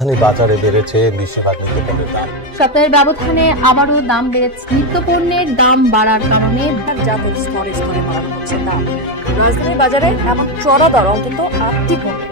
বাজারে বেড়েছে বিশ্বভাগ নিত্যপণ্যের দাম। সপ্তাহের ব্যবধানে আবারও দাম বেড়েছে। নিত্যপণ্যের দাম বাড়ার কারণে জাতের স্তরে স্তরে বাড়ানো হচ্ছে দাম। রাজধানীর বাজারে এমন চড়া দর অন্তত 8টি পণ্যে।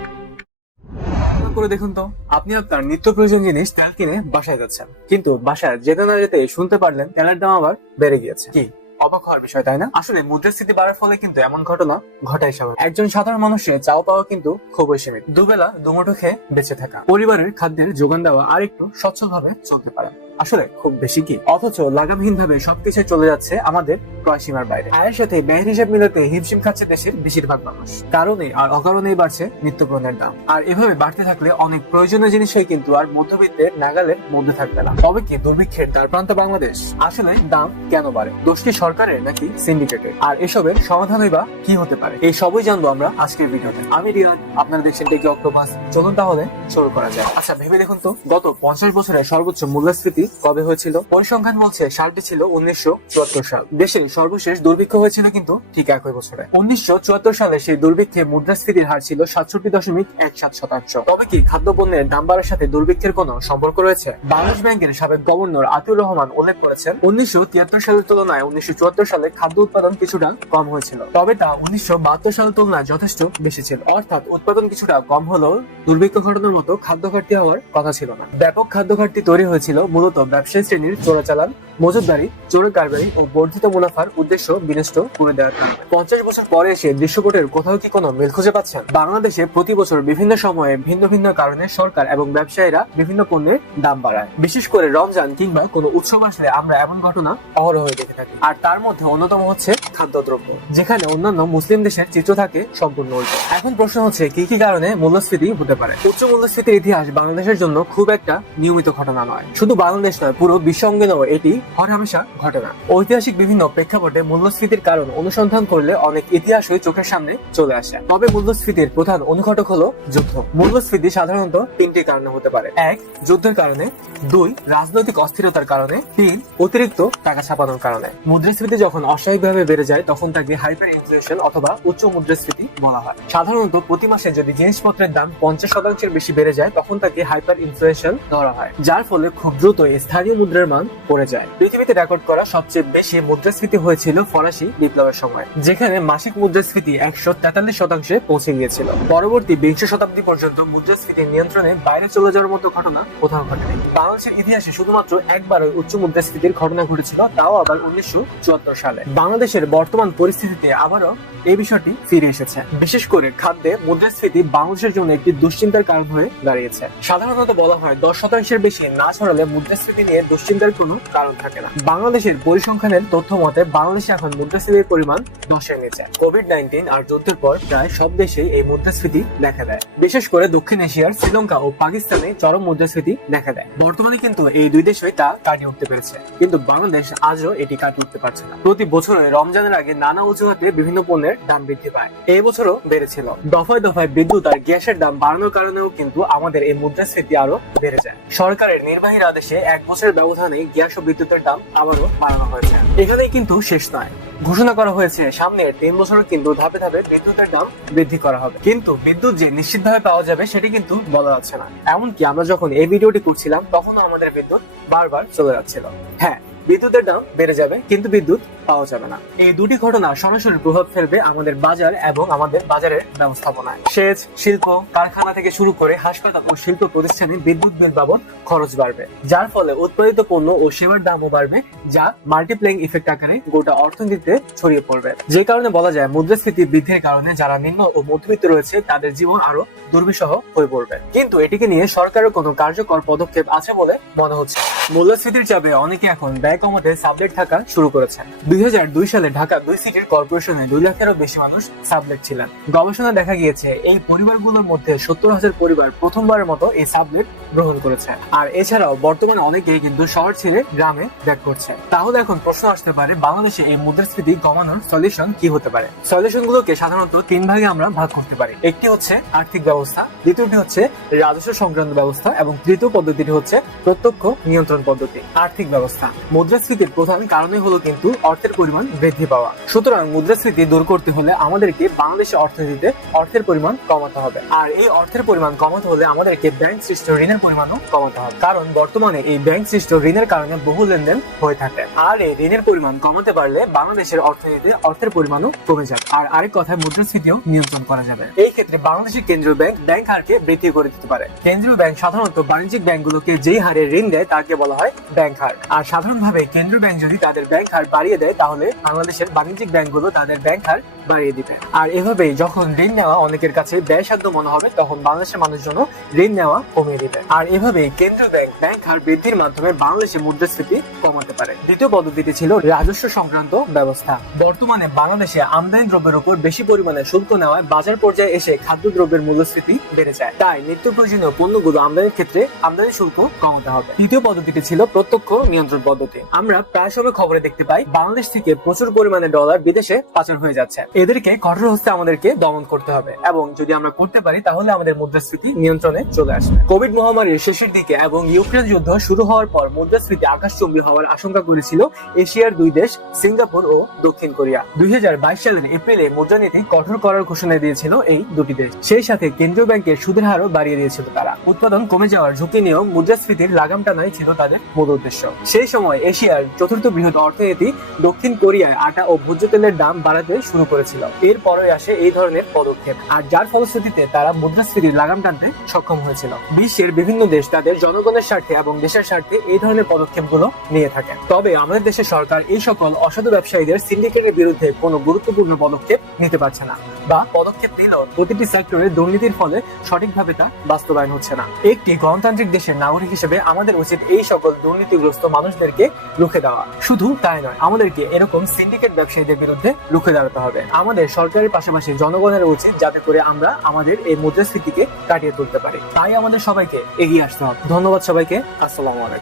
করে দেখুন তো, আপনি আপনার নিত্য প্রয়োজন জিনিস তেল কিনে বাসায় যাচ্ছেন, কিন্তু বাসায় যেতে না যেতে শুনতে পারলেন তেলের দাম আবার বেড়ে গিয়েছে। কি অবাক হওয়ার বিষয়, তাই না? আসলে মুদ্রাস্ফীতি বাড়ার ফলে কিন্তু এমন ঘটনা ঘটাই স্বাভাবিক। একজন সাধারণ মানুষের চাও পাওয়া কিন্তু খুবই সীমিত। দুবেলা দুমুঠো খেয়ে বেঁচে থাকা, পরিবারের খাদ্যের যোগান দেওয়া আর একটু সচ্ছল ভাবে চলতে পারে আসলে খুব বেশি কি। অথচ লাগামহীন ভাবে সবকিছু চলে যাচ্ছে আমাদের ক্রয় সীমার বাইরে। আয়ের সাথে ব্যয়ের হিসাব মিলাতে হিমশিম খাচ্ছে দেশের বেশিরভাগ মানুষ। কারণে আর অকারণেই বাড়ছে নিত্যপণ্যের দাম। আর এভাবে বাড়তে থাকলে অনেক প্রয়োজনীয় জিনিসই কিন্তু আর মধ্যবিত্তের নাগালের মধ্যে থাকবে না। তবে কি দুর্ভিক্ষের দ্বার প্রান্ত বাংলাদেশ? আসলে দাম কেন বাড়ে? দোষ কি সরকারের নাকি সিন্ডিকেটের? আর এসবের সমাধানই বা কি হতে পারে? এই সবই জানবো আমরা আজকের ভিডিওতে। আমি রিয়াদ, আপনারা দেখছেন টেকি অক্টোপাস। চলুন তাহলে শুরু করা যায়। আচ্ছা ভেবে দেখুন তো, গত 50 বছরের সর্বোচ্চ মূল্যস্ফীতি কবে হয়েছিল? পরিসংখ্যান বলছে সালটি ছিল 1974 সাল। দেশে সর্বশেষ দুর্ভিক্ষ হয়েছিল কিন্তু ঠিক একই বছরে। 1974 সালে সেই দুর্ভিক্ষে মুদ্রাস্ফীতির হার ছিল 67.17%। তবে কি খাদ্যপণ্যের দাম বাড়ার সাথে দুর্ভিক্ষের কোনো সম্পর্ক রয়েছে? বাংলাদেশ ব্যাংকের সাবেক গভর্নর আতিউর রহমান উল্লেখ করেছেন, 1973 সালের তুলনায় 1974 সালে খাদ্য উৎপাদন কিছুটা কম হয়েছিল, তবে তা 1972 সালের তুলনায় যথেষ্ট বেশি ছিল। অর্থাৎ উৎপাদন কিছুটা কম হলেও দুর্ভিক্ষ ঘটনার মতো খাদ্য ঘাটতি হওয়ার কথা ছিল না। ব্যাপক খাদ্য ঘাটতি তৈরি হয়েছিল মূলত ব্যবসায়ী শ্রেণীর চোরাচালান, মজুতদারি, চোর কারবারি ও বর্ধিত মুনাফার উদ্দেশ্য বিনষ্ট করে দেওয়ার কারণে। 50 বছর পরে এসে দৃশ্যপটের কোথাও কি কোনো মিল খুঁজে পাচ্ছেন? বাংলাদেশে প্রতি বছর বিভিন্ন সময়ে ভিন্ন ভিন্ন কারণে সরকার এবং ব্যবসায়ীরা বিভিন্ন পণ্যের দাম বাড়ায়। বিশেষ করে রমজান কিংবা কোনো উৎসব আসলে আমরা এমন ঘটনা অহরহ দেখে থাকি। আর তার মধ্যে অন্যতম হচ্ছে খাদ্যদ্রব্য, যেখানে অন্যান্য মুসলিম দেশের চিত্র থাকে সম্পূর্ণ উল্টো। এখন প্রশ্ন হচ্ছে কি কি কারণে মূল্যস্ফীতি হতে পারে? উচ্চ মূল্যস্ফীতির ইতিহাস বাংলাদেশের জন্য খুব একটা নিয়মিত ঘটনা নয়। শুধু বাংলাদেশ নয়, পুরো বিশ্ব অঙ্গনেও এটি হরহামেশা ঘটে না। ঐতিহাসিক বিভিন্ন প্রেক্ষাপটে মূল্যস্ফীতির কারণ অনুসন্ধান করলে অনেক ইতিহাসই চোখের সামনে চলে আসে। তবে মূল্যস্ফীতির প্রধান অনুঘটক হলো যুদ্ধ। মূল্যস্ফীতি সাধারণত 3টি কারণে হতে পারে। 1. যুদ্ধের কারণে, 2. রাজনৈতিক অস্থিরতার কারণে, 3. অতিরিক্ত টাকা ছাপানোর কারণে। মুদ্রাস্ফীতি যখন অস্বাভাবিকভাবে বেড়ে যায় তখন তাকে হাইপার ইনফ্লেশন অথবা উচ্চ মুদ্রাস্ফীতি বলা হয়। সাধারণত প্রতি মাসে যদি জিনিসপত্রের দাম 50% বেশি বেড়ে যায় তখন তাকে হাইপার ইনফ্লেশন ধরা হয়, যার ফলে খুব দ্রুত স্থানীয় মুদ্রার মান পড়ে যায়। পৃথিবীতে রেকর্ড করা সবচেয়ে বেশি মুদ্রাস্ফীতি হয়েছিল ফরাসি বিপ্লবের সময়, যেখানে মাসিক মুদ্রাস্ফীতি 143% পৌঁছে গিয়েছিল। পরবর্তী 20 শতাব্দী পর্যন্ত মুদ্রাস্ফীতির নিয়ন্ত্রণে বাইরে চলে যাওয়ার মতো ঘটনা কোথাও ঘটেনি। বাংলাদেশের ইতিহাসে শুধুমাত্র একবারই উচ্চ মুদ্রাস্ফীতির ঘটনা ঘটেছিল, তাও আবার 1974 সালে। বাংলাদেশের বর্তমান পরিস্থিতিতে আবারও এই বিষয়টি ফিরে এসেছে। বিশেষ করে খাদ্যে মুদ্রাস্ফীতি বাংলাদেশের জন্য একটি দুশ্চিন্তার কারণ হয়ে দাঁড়িয়েছে। সাধারণত বলা হয় 10%-এর বেশি না ছড়ালে মুদ্রাস্ফীতি নিয়ে দুশ্চিন্তার কোনো কারণ থাকে না। বাংলাদেশের পরিসংখ্যানের তথ্য মতে বাংলাদেশে এখন মুদ্রাস্ফীতির পরিমাণ 10-এর নিচে। কোভিড-19 আর যুদ্ধের পর প্রায় সব দেশেই এই মুদ্রাস্ফীতি দেখা দেয়। বিশেষ করে দক্ষিণ এশিয়ার শ্রীলঙ্কা ও পাকিস্তানে চরম মুদ্রাস্ফীতি দেখা দেয়। বর্তমানে কিন্তু এই দুই দেশই তা কাটিয়ে উঠতে পেরেছে, কিন্তু বাংলাদেশ আজও এটি কাটিয়ে উঠতে পারছে না। প্রতি বছরে রমজানের আগে নানা অজুহাতে বিভিন্ন পণ্যের দাম বৃদ্ধি পায়। এই বছরও বেড়েছিল। দফায় দফায় বিদ্যুৎ আর গ্যাসের দাম বাড়ানোর কারণেও কিন্তু আমাদের এই মুদ্রাস্ফীতি আরো বেড়ে যায়। সরকারের নির্বাহীর আদেশে 1 বছরের ব্যবধানে গ্যাস ও বিদ্যুতের দাম আবারও বাড়ানো হয়েছে। এখানেই কিন্তু শেষ নয়, ঘোষণা করা হয়েছে সামনের 3 বছরে কিন্তু ধাপে ধাপে বিদ্যুতের দাম বৃদ্ধি করা হবে। কিন্তু বিদ্যুৎ যে নিশ্চিতভাবে পাওয়া যাবে সেটি কিন্তু বলা যাচ্ছে না। এমনকি আমরা যখন এই ভিডিওটি করছিলাম তখনও আমাদের বিদ্যুৎ বারবার চলে যাচ্ছিল। হ্যাঁ, বিদ্যুতের দাম বেড়ে যাবে কিন্তু বিদ্যুৎ পাওয়া যাবে না। এই দুটি ঘটনা সরাসরি প্রভাব ফেলবে আমাদের বাজার এবং আমাদের বাজারের ব্যবস্থাপনায়। সেচ, শিল্প, কারখানা থেকে শুরু করে হাসপাতাল ও শিল্প প্রতিষ্ঠানে বিদ্যুৎ বিল বাবদ খরচ বাড়বে, যার ফলে উৎপাদিত পণ্য ও সেবার দামও বাড়বে, যা মাল্টিপ্লাইং ইফেক্ট আকারে গোটা অর্থনীতিতে ছড়িয়ে পড়বে। যে কারণে বলা যায় মুদ্রাস্ফীতি বৃদ্ধির কারণে যারা নিম্ন ও মধ্যবিত্ত রয়েছে তাদের জীবন আরো দুর্বিষহ হয়ে পড়বে। কিন্তু এটিকে নিয়ে সরকারের কোনো কার্যকর পদক্ষেপ আছে বলে মনে হচ্ছে। মূল্যস্ফীতির চাপে অনেকে এখন ব্যয় কমাতে সাবলেট থাকা শুরু করেছেন। 2002 সালে ঢাকা 2 সিটির কর্পোরেশনে 2 লাখেরও বেশি মানুষ সাবলেট ছিলেন। গবেষণা দেখা গিয়েছে এই পরিবারগুলোর মধ্যে 70,000 পরিবার প্রথমবারের মতো এই সাবলেট গ্রহণ করেছে। আর এছাড়াও বর্তমানে অনেকেই কিন্তু শহর ছেড়ে গ্রামে ব্যাক করছে। তাহলে এখন প্রশ্ন আসতে পারে, বাংলাদেশে এই মুদ্রাস্ফীতি কমানোর সলিউশন কি হতে পারে? সলিউশন গুলোকে সাধারণত 3 ভাগে আমরা ভাগ করতে পারি। একটি হচ্ছে আর্থিক ব্যবস্থা, দ্বিতীয়টি হচ্ছে রাজস্ব সংক্রান্ত ব্যবস্থা এবং তৃতীয় পদ্ধতিটি হচ্ছে প্রত্যক্ষ নিয়ন্ত্রণ পদ্ধতি। আর্থিক ব্যবস্থা, মুদ্রাস্ফীতির প্রধান কারণই হলো কিন্তু অর্থের পরিমাণ বৃদ্ধি পাওয়া। সুতরাং মুদ্রাস্ফীতি দূর করতে হলে আমাদেরকে বাংলাদেশের অর্থনীতিতে অর্থের পরিমাণ কমাতে হবে। আর এই অর্থের পরিমাণ কমাতে হলে আমাদেরকে ব্যাংক সৃষ্ট ঋণের পরিমাণও কমাতে হবে, কারণ বর্তমানে এই ব্যাংক সৃষ্ট ঋণের কারণে বহু লেনদেন হয়ে থাকে। আর এই ঋণের পরিমাণ কমাতে পারলে বাংলাদেশের অর্থনীতিতে অর্থের পরিমাণও কমে যাবে। আর আরেক কথায় মুদ্রাস্ফীতিও নিয়ন্ত্রণ করা যাবে। এই ক্ষেত্রে বাংলাদেশের কেন্দ্রীয় ব্যাংক হারকে বৃদ্ধি করে দিতে পারে। কেন্দ্রীয় ব্যাংক সাধারণত বাণিজ্যিক ব্যাংকগুলোকে যেই হারে ঋণ দেয় তাকে বলা হয় ব্যাংক হার। আর সাধারণভাবে কেন্দ্রীয় ব্যাংক যদি তাদের ব্যাংক হার বাড়িয়ে দেয় তাহলে বাংলাদেশের বাণিজ্যিক ব্যাংকগুলো তাদের ব্যাংক হার বাড়িয়ে দিবে। আর এভাবেই যখন ঋণ নেওয়া অনেকের কাছে ব্যয়সাধ্য মনে হবে তখন বাংলাদেশের মানুষজন ঋণ নেওয়া কমিয়ে দিবে। আর এভাবেই কেন্দ্রীয় ব্যাংক হার বৃদ্ধির মাধ্যমে বাংলাদেশের মুদ্রাস্ফীতি কমাতে পারে। দ্বিতীয় পদ্ধতিটি ছিল রাজস্ব সংক্রান্ত ব্যবস্থা। বর্তমানে বাংলাদেশে আমদানি দ্রব্যের উপর বেশি পরিমাণে শুল্ক নেওয়ায় বাজার পর্যায়ে এসে খাদ্যদ্রব্যের মূল্যস্ফীতি বেড়ে যায়। তাই নিত্য প্রয়োজনীয় পণ্যগুলো আমদানির ক্ষেত্রে আমদানি শুল্ক কমাতে হবে। তৃতীয় পদ্ধতিটি ছিল প্রত্যক্ষ নিয়ন্ত্রণ পদ্ধতি। আমরা প্রায় সময় খবরে দেখতে পাই বাংলাদেশ থেকে প্রচুর পরিমাণে ডলার বিদেশে পাচার হয়ে যাচ্ছে। এদেরকে কঠোর হস্তে আমাদেরকে দমন করতে হবে এবং যদি আমরা করতে পারি তাহলে আমাদের মুদ্রাস্ফীতি নিয়ন্ত্রণে চলে আসবে। কোভিড মহামারীর শেষের দিকে এবং ইউক্রেন যুদ্ধ শুরু হওয়ার পর মুদ্রাস্ফীতি আকাশচুম্বী হওয়ার আশঙ্কা করেছিল এশিয়ার দুই দেশ সিঙ্গাপুর ও দক্ষিণ কোরিয়া। 2022 সালের এপ্রিলে মুদ্রানীতি কঠোর করার ঘোষণা দিয়েছিল এই দুটি দেশ। সেই সাথে কেন্দ্রীয় ব্যাংকের সুদের হারও বাড়িয়ে দিয়েছিল তারা। উৎপাদন কমে যাওয়ার ঝুঁকি নিয়েও মুদ্রাস্ফীতির লাগাম টানাই ছিল তাদের মূল উদ্দেশ্য। সেই সময় এশিয়ার চতুর্থ বৃহৎ অর্থনীতি দক্ষিণ কোরিয়ায় আটা ও ভোজ্য তেলের দাম বাড়াতে শুরু করেছিল। এরপরে আসে এই ধরনের পদক্ষেপ, আর যার ফলশ্রুতিতে তারা মুদ্রাস্ফীতির লাগাম টানতে সক্ষম হয়েছিল। বিশ্বের বিভিন্ন দেশ তাদের জনগণের স্বার্থে এবং দেশের স্বার্থে এই ধরনের পদক্ষেপগুলো নিয়ে থাকে। তবে আমাদের দেশের সরকার এই সকল অসাধু ব্যবসায়ীদের সিন্ডিকেটের বিরুদ্ধে কোনো গুরুত্বপূর্ণ পদক্ষেপ নিতে পারছে না, বা পদক্ষেপ নিলেও প্রতিটি সেক্টরে দুর্নীতির ফলে সঠিকভাবে তা বাস্তবায়ন হচ্ছে না। একটি গণতান্ত্রিক দেশের নাগরিক হিসেবে আমাদের উচিত এই সকল দুর্নীতিগ্রস্ত মানুষদেরকে রুখে দেওয়া। শুধু তাই নয়, আমাদেরকে এরকম সিন্ডিকেট ব্যবসায়ীদের বিরুদ্ধে রুখে দাঁড়াতে হবে। আমাদের সরকারের পাশাপাশি জনগণের উচিত যাতে করে আমরা আমাদের এই মুদ্রাস্ফীতিকে কাটিয়ে তুলতে পারি। তাই আমাদের সবাইকে এগিয়ে আসতে হবে। ধন্যবাদ সবাইকে। আসসালামু আলাইকুম।